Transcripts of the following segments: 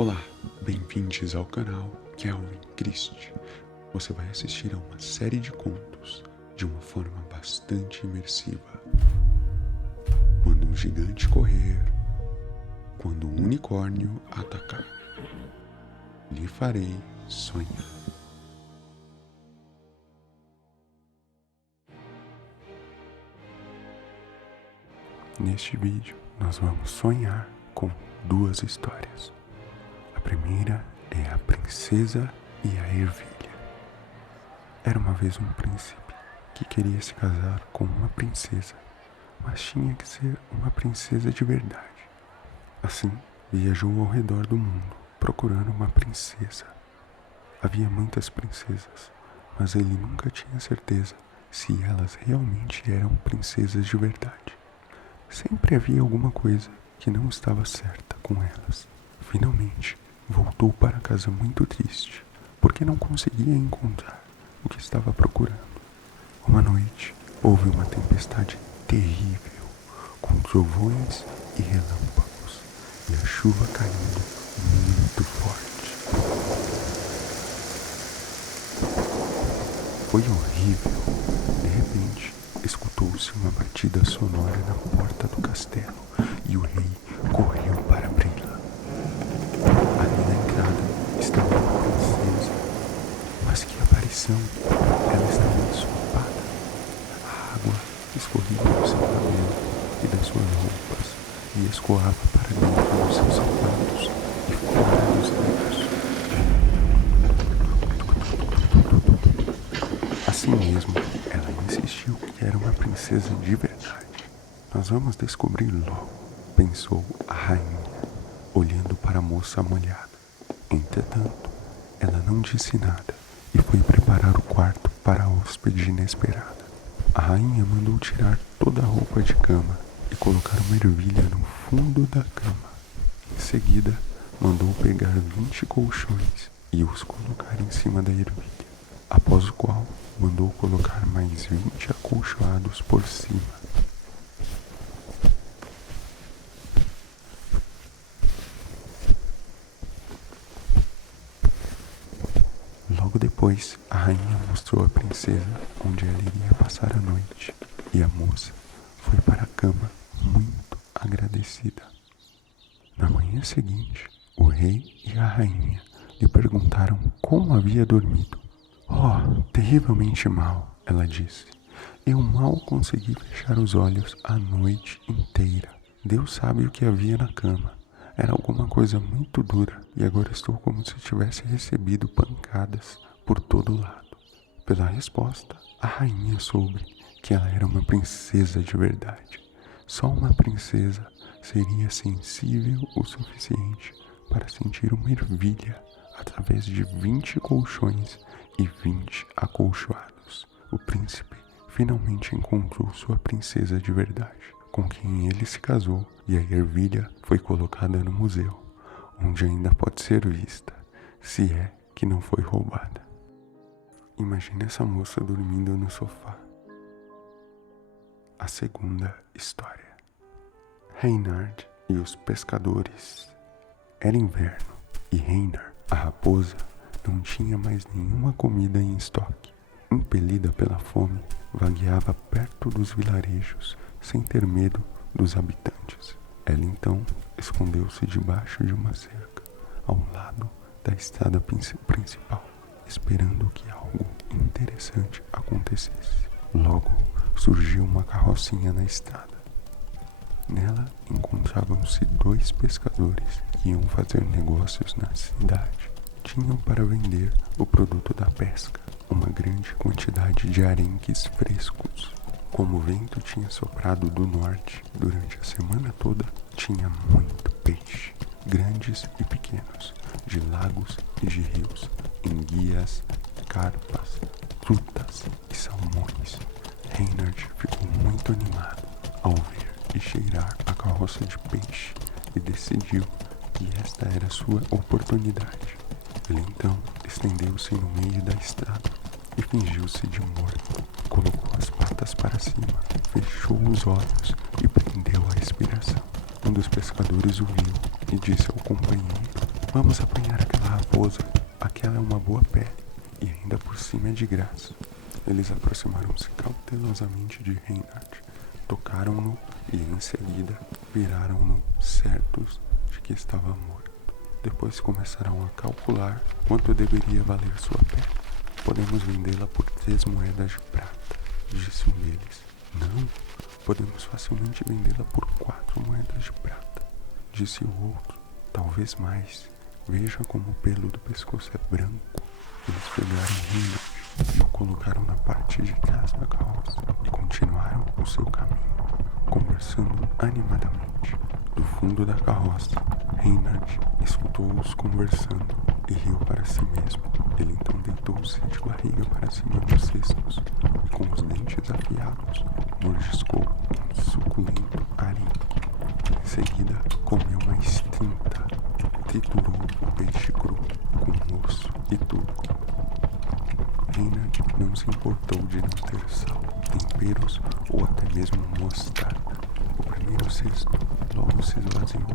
Olá, bem-vindos ao canal Kelvin Christ. Você vai assistir a uma série de contos de uma forma bastante imersiva. Quando um gigante correr, quando um unicórnio atacar, lhe farei sonhar. Neste vídeo, nós vamos sonhar com duas histórias. A primeira é a princesa e a ervilha. Era uma vez um príncipe que queria se casar com uma princesa, mas tinha que ser uma princesa de verdade. Assim, viajou ao redor do mundo procurando uma princesa. Havia muitas princesas, mas ele nunca tinha certeza se elas realmente eram princesas de verdade. Sempre havia alguma coisa que não estava certa com elas. Finalmente, voltou para casa muito triste, porque não conseguia encontrar o que estava procurando. Uma noite, houve uma tempestade terrível, com trovões e relâmpagos, e a chuva caindo muito forte. Foi horrível. De repente, escutou-se uma batida sonora na porta do castelo, e o rei correu para abri-la. Ali na entrada estava uma princesa, mas que aparição! Ela estava ensopada. A água escorria do seu cabelo e das suas roupas e escoava para dentro dos seus sapatos e fora dos dedos. Assim mesmo, ela insistiu que era uma princesa de verdade. Nós vamos descobrir logo, pensou a rainha, olhando para a moça molhada. Entretanto, ela não disse nada e foi preparar o quarto para a hóspede inesperada. A rainha mandou tirar toda a roupa de cama e colocar uma ervilha no fundo da cama. Em seguida, mandou pegar 20 colchões e os colocar em cima da ervilha, após o qual mandou colocar mais 20 acolchoados por cima. Logo depois, a rainha mostrou à princesa onde ela iria passar a noite, e a moça foi para a cama muito agradecida. Na manhã seguinte, o rei e a rainha lhe perguntaram como havia dormido. "Oh, terrivelmente mal", ela disse. "Eu mal consegui fechar os olhos a noite inteira. Deus sabe o que havia na cama. Era alguma coisa muito dura e agora estou como se tivesse recebido pancadas por todo lado." Pela resposta, a rainha soube que ela era uma princesa de verdade. Só uma princesa seria sensível o suficiente para sentir uma ervilha através de 20 colchões e 20 acolchoados. O príncipe finalmente encontrou sua princesa de verdade, com quem ele se casou, e a ervilha foi colocada no museu, onde ainda pode ser vista, se é que não foi roubada. Imagine essa moça dormindo no sofá. A segunda história. Reynard e os pescadores. Era inverno e Reynard, a raposa, não tinha mais nenhuma comida em estoque. Impelida pela fome, vagueava perto dos vilarejos, sem ter medo dos habitantes. Ela então escondeu-se debaixo de uma cerca, ao lado da estrada principal, esperando que algo interessante acontecesse. Logo, surgiu uma carrocinha na estrada. Nela encontravam-se 2 pescadores que iam fazer negócios na cidade. Tinham para vender o produto da pesca, uma grande quantidade de arenques frescos. Como o vento tinha soprado do norte durante a semana toda, tinha muito peixe, grandes e pequenos, de lagos e de rios, enguias, carpas, trutas e salmões. Reynard ficou muito animado ao ver e cheirar a carroça de peixe e decidiu que esta era sua oportunidade. Ele então estendeu-se no meio da estrada e fingiu-se de morto. Colocou as patas para cima, fechou os olhos e prendeu a respiração. Um dos pescadores o viu e disse ao companheiro: Vamos apanhar aquela raposa. Aquela é uma boa pele e ainda por cima é de graça. Eles aproximaram-se cautelosamente de Reinhard, tocaram-no e em seguida viraram-no certos de que estava morto. Depois começaram a calcular quanto deveria valer sua pele. Podemos vendê-la por 3 moedas de prata, disse um deles. Não, podemos facilmente vendê-la por 4 moedas de prata, disse o outro. Talvez mais. Veja como o pelo do pescoço é branco. Eles pegaram Reinhard e o colocaram na parte de trás da carroça e continuaram o seu caminho, conversando animadamente. Do fundo da carroça, Reinhard escutou-os conversando e riu para si mesmo. Ele então deitou-se de barriga para cima dos cestos e com os dentes afiados mordiscou um suculento arinho. Em seguida, comeu mais 30, triturou o peixe cru com osso e tudo. Reinhard não se importou de não ter sal, temperos ou até mesmo mostarda. O primeiro cesto logo se esvaziou.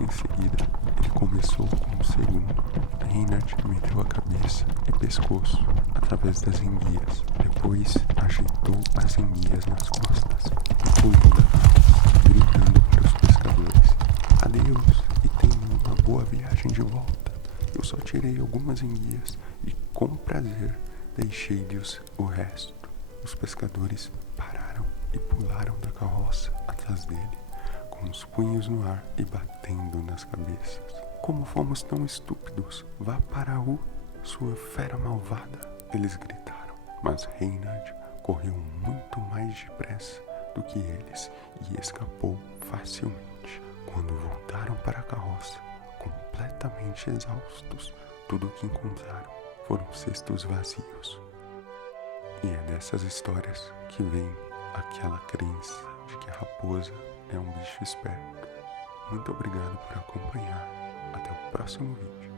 Em seguida, ele começou com o segundo. Reinhard meteu a cabeça e pescoço através das enguias. Depois, ajeitou as enguias nas costas e pulou da carroça, gritando para os pescadores: Adeus e tenham uma boa viagem de volta. Eu só tirei algumas enguias e, com prazer, deixei-lhes o resto. Os pescadores pararam e pularam da carroça atrás dele, com os punhos no ar e batendo nas cabeças. Como fomos tão estúpidos! Vá para a rua, sua fera malvada! Eles gritaram, mas Reinhard correu muito mais depressa do que eles e escapou facilmente. Quando voltaram para a carroça, completamente exaustos, tudo o que encontraram foram cestos vazios. E é dessas histórias que vem aquela crença de que a raposa é um bicho esperto. Muito obrigado por acompanhar. Até o próximo vídeo.